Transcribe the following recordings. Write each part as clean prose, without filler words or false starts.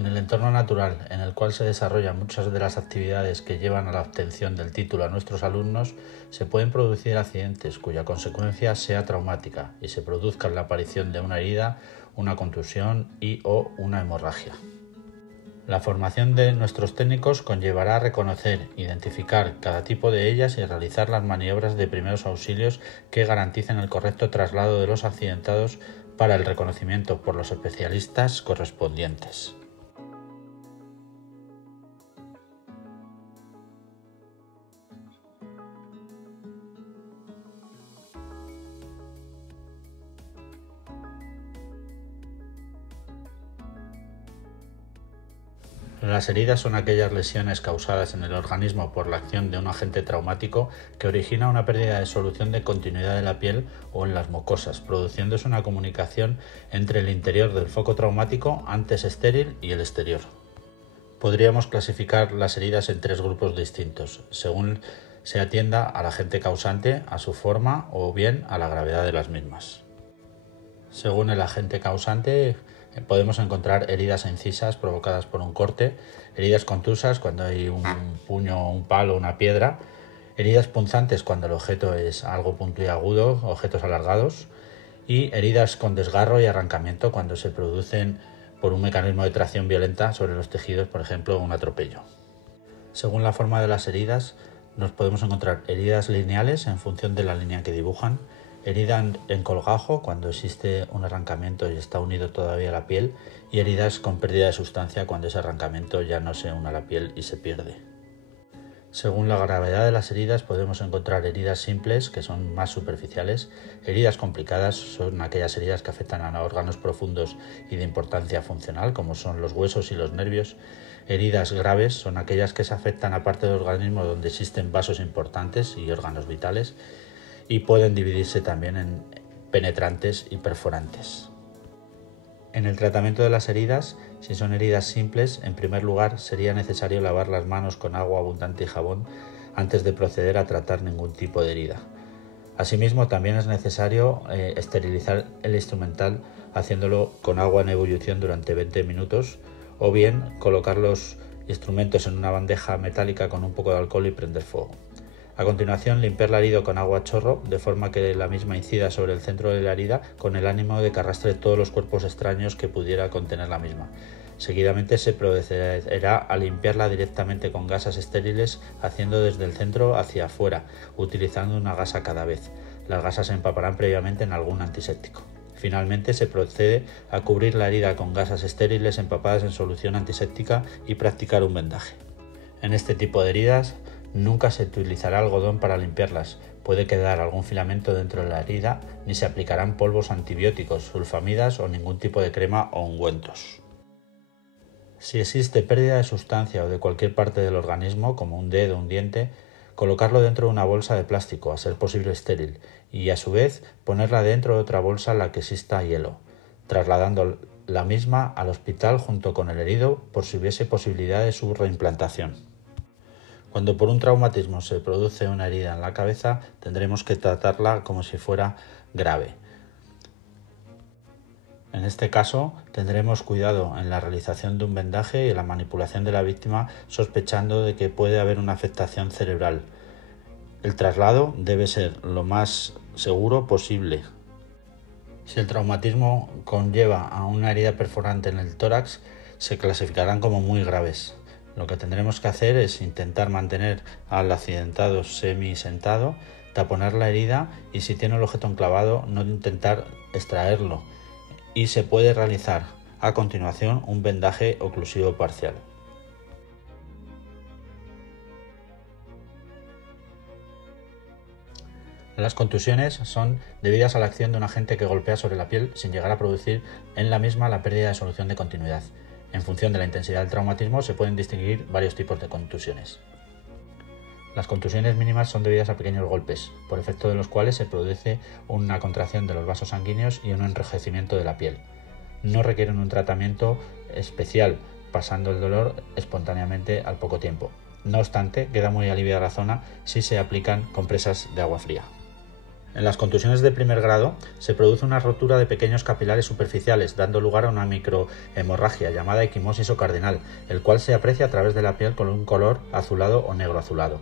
En el entorno natural, en el cual se desarrollan muchas de las actividades que llevan a la obtención del título a nuestros alumnos, se pueden producir accidentes cuya consecuencia sea traumática y se produzca la aparición de una herida, una contusión o una hemorragia. La formación de nuestros técnicos conllevará a reconocer, identificar cada tipo de ellas y realizar las maniobras de primeros auxilios que garanticen el correcto traslado de los accidentados para el reconocimiento por los especialistas correspondientes. Las heridas son aquellas lesiones causadas en el organismo por la acción de un agente traumático que origina una pérdida de solución de continuidad de la piel o en las mucosas, produciéndose una comunicación entre el interior del foco traumático, antes estéril, y el exterior. Podríamos clasificar las heridas en tres grupos distintos, según se atienda al agente causante, a su forma o bien a la gravedad de las mismas. Según el agente causante, podemos encontrar heridas incisas provocadas por un corte, heridas contusas cuando hay un puño, un palo, una piedra, heridas punzantes cuando el objeto es algo puntiagudo, objetos alargados, y heridas con desgarro y arrancamiento cuando se producen por un mecanismo de tracción violenta sobre los tejidos, por ejemplo, un atropello. Según la forma de las heridas, nos podemos encontrar heridas lineales en función de la línea que dibujan, herida en colgajo cuando existe un arrancamiento y está unido todavía a la piel, y heridas con pérdida de sustancia cuando ese arrancamiento ya no se une a la piel y se pierde. Según la gravedad de las heridas podemos encontrar heridas simples, que son más superficiales. Heridas complicadas son aquellas heridas que afectan a órganos profundos y de importancia funcional, como son los huesos y los nervios. Heridas graves son aquellas que se afectan a parte del organismo donde existen vasos importantes y órganos vitales, y pueden dividirse también en penetrantes y perforantes. En el tratamiento de las heridas, si son heridas simples, en primer lugar sería necesario lavar las manos con agua abundante y jabón antes de proceder a tratar ningún tipo de herida. Asimismo, también es necesario esterilizar el instrumental haciéndolo con agua en ebullición durante 20 minutos o bien colocar los instrumentos en una bandeja metálica con un poco de alcohol y prender fuego. A continuación, limpiar la herida con agua a chorro, de forma que la misma incida sobre el centro de la herida con el ánimo de que arrastre todos los cuerpos extraños que pudiera contener la misma. Seguidamente se procederá a limpiarla directamente con gasas estériles, haciendo desde el centro hacia afuera, utilizando una gasa cada vez. Las gasas se empaparán previamente en algún antiséptico. Finalmente, se procede a cubrir la herida con gasas estériles empapadas en solución antiséptica y practicar un vendaje. En este tipo de heridas, nunca se utilizará algodón para limpiarlas, puede quedar algún filamento dentro de la herida, ni se aplicarán polvos antibióticos, sulfamidas o ningún tipo de crema o ungüentos. Si existe pérdida de sustancia o de cualquier parte del organismo, como un dedo o un diente, colocarlo dentro de una bolsa de plástico, a ser posible estéril, y a su vez ponerla dentro de otra bolsa en la que exista hielo, trasladando la misma al hospital junto con el herido por si hubiese posibilidad de su reimplantación. Cuando por un traumatismo se produce una herida en la cabeza, tendremos que tratarla como si fuera grave. En este caso, tendremos cuidado en la realización de un vendaje y en la manipulación de la víctima, sospechando de que puede haber una afectación cerebral. El traslado debe ser lo más seguro posible. Si el traumatismo conlleva a una herida perforante en el tórax, se clasificarán como muy graves. Lo que tendremos que hacer es intentar mantener al accidentado semi-sentado, taponar la herida y si tiene el objeto enclavado, no intentar extraerlo. Y se puede realizar a continuación un vendaje oclusivo parcial. Las contusiones son debidas a la acción de un agente que golpea sobre la piel sin llegar a producir en la misma la pérdida de solución de continuidad. En función de la intensidad del traumatismo se pueden distinguir varios tipos de contusiones. Las contusiones mínimas son debidas a pequeños golpes, por efecto de los cuales se produce una contracción de los vasos sanguíneos y un enrojecimiento de la piel. No requieren un tratamiento especial, pasando el dolor espontáneamente al poco tiempo. No obstante, queda muy aliviada la zona si se aplican compresas de agua fría. En las contusiones de primer grado se produce una rotura de pequeños capilares superficiales, dando lugar a una microhemorragia llamada equimosis o cardinal, el cual se aprecia a través de la piel con un color azulado o negro azulado.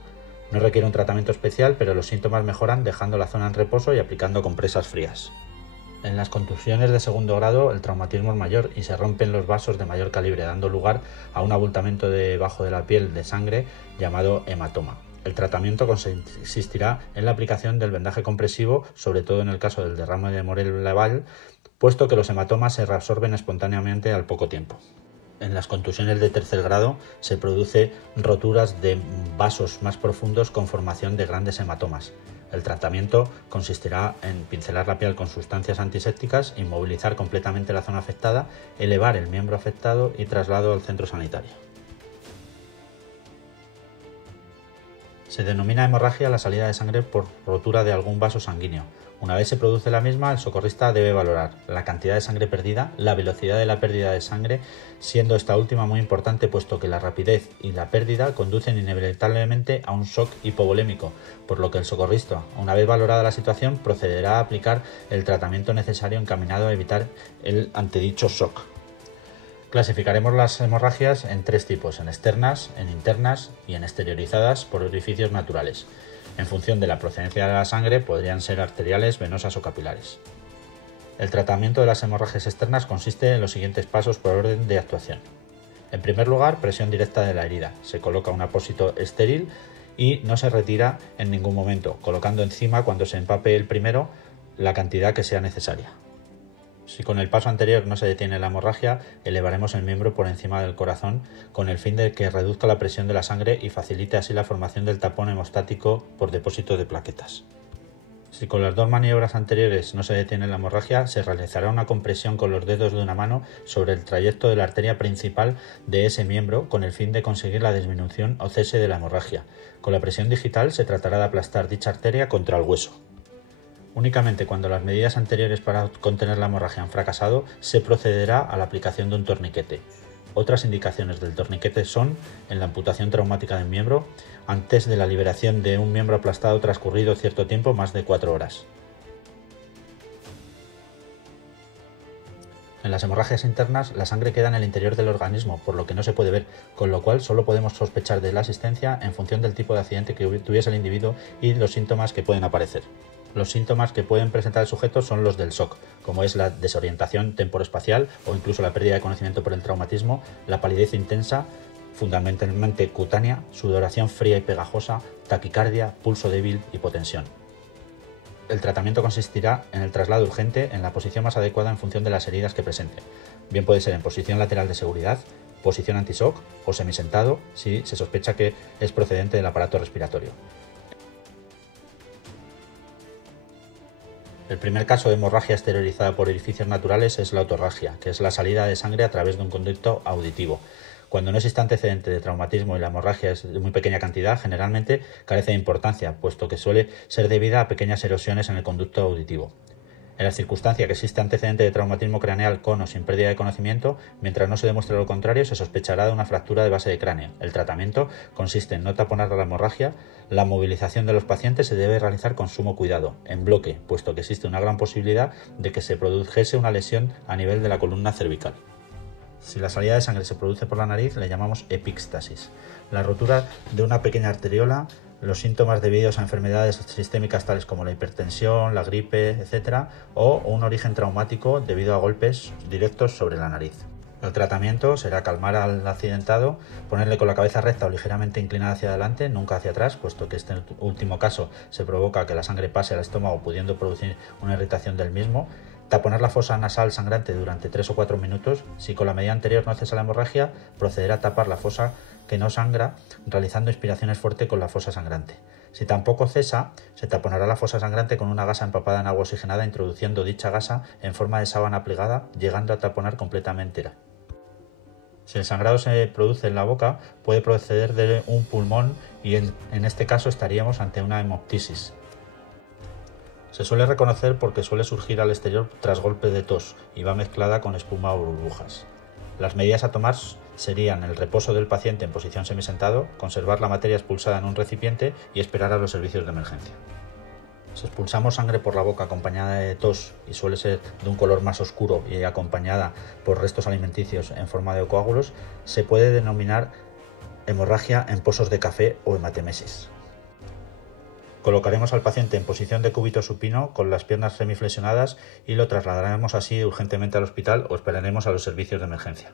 No requiere un tratamiento especial, pero los síntomas mejoran dejando la zona en reposo y aplicando compresas frías. En las contusiones de segundo grado el traumatismo es mayor y se rompen los vasos de mayor calibre, dando lugar a un abultamiento debajo de la piel de sangre llamado hematoma. El tratamiento consistirá en la aplicación del vendaje compresivo, sobre todo en el caso del derrame de Morel-Laval, puesto que los hematomas se reabsorben espontáneamente al poco tiempo. En las contusiones de tercer grado se produce roturas de vasos más profundos con formación de grandes hematomas. El tratamiento consistirá en pincelar la piel con sustancias antisépticas, inmovilizar completamente la zona afectada, elevar el miembro afectado y traslado al centro sanitario. Se denomina hemorragia la salida de sangre por rotura de algún vaso sanguíneo. Una vez se produce la misma, el socorrista debe valorar la cantidad de sangre perdida, la velocidad de la pérdida de sangre, siendo esta última muy importante puesto que la rapidez y la pérdida conducen inevitablemente a un shock hipovolémico, por lo que el socorrista, una vez valorada la situación, procederá a aplicar el tratamiento necesario encaminado a evitar el antedicho shock. Clasificaremos las hemorragias en tres tipos: en externas, en internas y en exteriorizadas por orificios naturales. En función de la procedencia de la sangre podrían ser arteriales, venosas o capilares. El tratamiento de las hemorragias externas consiste en los siguientes pasos por orden de actuación. En primer lugar, presión directa de la herida. Se coloca un apósito estéril y no se retira en ningún momento, colocando encima cuando se empape el primero la cantidad que sea necesaria. Si con el paso anterior no se detiene la hemorragia, elevaremos el miembro por encima del corazón con el fin de que reduzca la presión de la sangre y facilite así la formación del tapón hemostático por depósito de plaquetas. Si con las dos maniobras anteriores no se detiene la hemorragia, se realizará una compresión con los dedos de una mano sobre el trayecto de la arteria principal de ese miembro con el fin de conseguir la disminución o cese de la hemorragia. Con la presión digital se tratará de aplastar dicha arteria contra el hueso. Únicamente cuando las medidas anteriores para contener la hemorragia han fracasado, se procederá a la aplicación de un torniquete. Otras indicaciones del torniquete son en la amputación traumática del miembro, antes de la liberación de un miembro aplastado transcurrido cierto tiempo, más de 4 horas. En las hemorragias internas, la sangre queda en el interior del organismo, por lo que no se puede ver, con lo cual solo podemos sospechar de la asistencia en función del tipo de accidente que tuviese el individuo y los síntomas que pueden aparecer. Los síntomas que pueden presentar el sujeto son los del shock, como es la desorientación temporoespacial o incluso la pérdida de conocimiento por el traumatismo, la palidez intensa, fundamentalmente cutánea, sudoración fría y pegajosa, taquicardia, pulso débil, hipotensión. El tratamiento consistirá en el traslado urgente en la posición más adecuada en función de las heridas que presente. Bien puede ser en posición lateral de seguridad, posición anti-shock o semisentado si se sospecha que es procedente del aparato respiratorio. El primer caso de hemorragia exteriorizada por orificios naturales es la otorragia, que es la salida de sangre a través de un conducto auditivo. Cuando no existe antecedente de traumatismo y la hemorragia es de muy pequeña cantidad, generalmente carece de importancia, puesto que suele ser debida a pequeñas erosiones en el conducto auditivo. En la circunstancia que existe antecedente de traumatismo craneal con o sin pérdida de conocimiento, mientras no se demuestre lo contrario, se sospechará de una fractura de base de cráneo. El tratamiento consiste en no taponar la hemorragia. La movilización de los pacientes se debe realizar con sumo cuidado, en bloque, puesto que existe una gran posibilidad de que se produjese una lesión a nivel de la columna cervical. Si la salida de sangre se produce por la nariz, le llamamos epíxtasis. La rotura de una pequeña arteriola, los síntomas debidos a enfermedades sistémicas tales como la hipertensión, la gripe, etc., o un origen traumático debido a golpes directos sobre la nariz. El tratamiento será calmar al accidentado, ponerle con la cabeza recta o ligeramente inclinada hacia adelante, nunca hacia atrás, puesto que este último caso se provoca que la sangre pase al estómago, pudiendo producir una irritación del mismo. Taponar la fosa nasal sangrante durante 3 o 4 minutos. Si con la medida anterior no cesa la hemorragia, procederá a tapar la fosa que no sangra, realizando inspiraciones fuertes con la fosa sangrante. Si tampoco cesa, se taponará la fosa sangrante con una gasa empapada en agua oxigenada, introduciendo dicha gasa en forma de sábana plegada, llegando a taponar completamente. Si el sangrado se produce en la boca, puede proceder de un pulmón y en este caso estaríamos ante una hemoptisis. Se suele reconocer porque suele surgir al exterior tras golpe de tos y va mezclada con espuma o burbujas. Las medidas a tomar serían el reposo del paciente en posición semisentado, conservar la materia expulsada en un recipiente y esperar a los servicios de emergencia. Si expulsamos sangre por la boca acompañada de tos y suele ser de un color más oscuro y acompañada por restos alimenticios en forma de coágulos, se puede denominar hemorragia en pozos de café o hematemesis. Colocaremos al paciente en posición de cúbito supino con las piernas semiflexionadas y lo trasladaremos así urgentemente al hospital o esperaremos a los servicios de emergencia.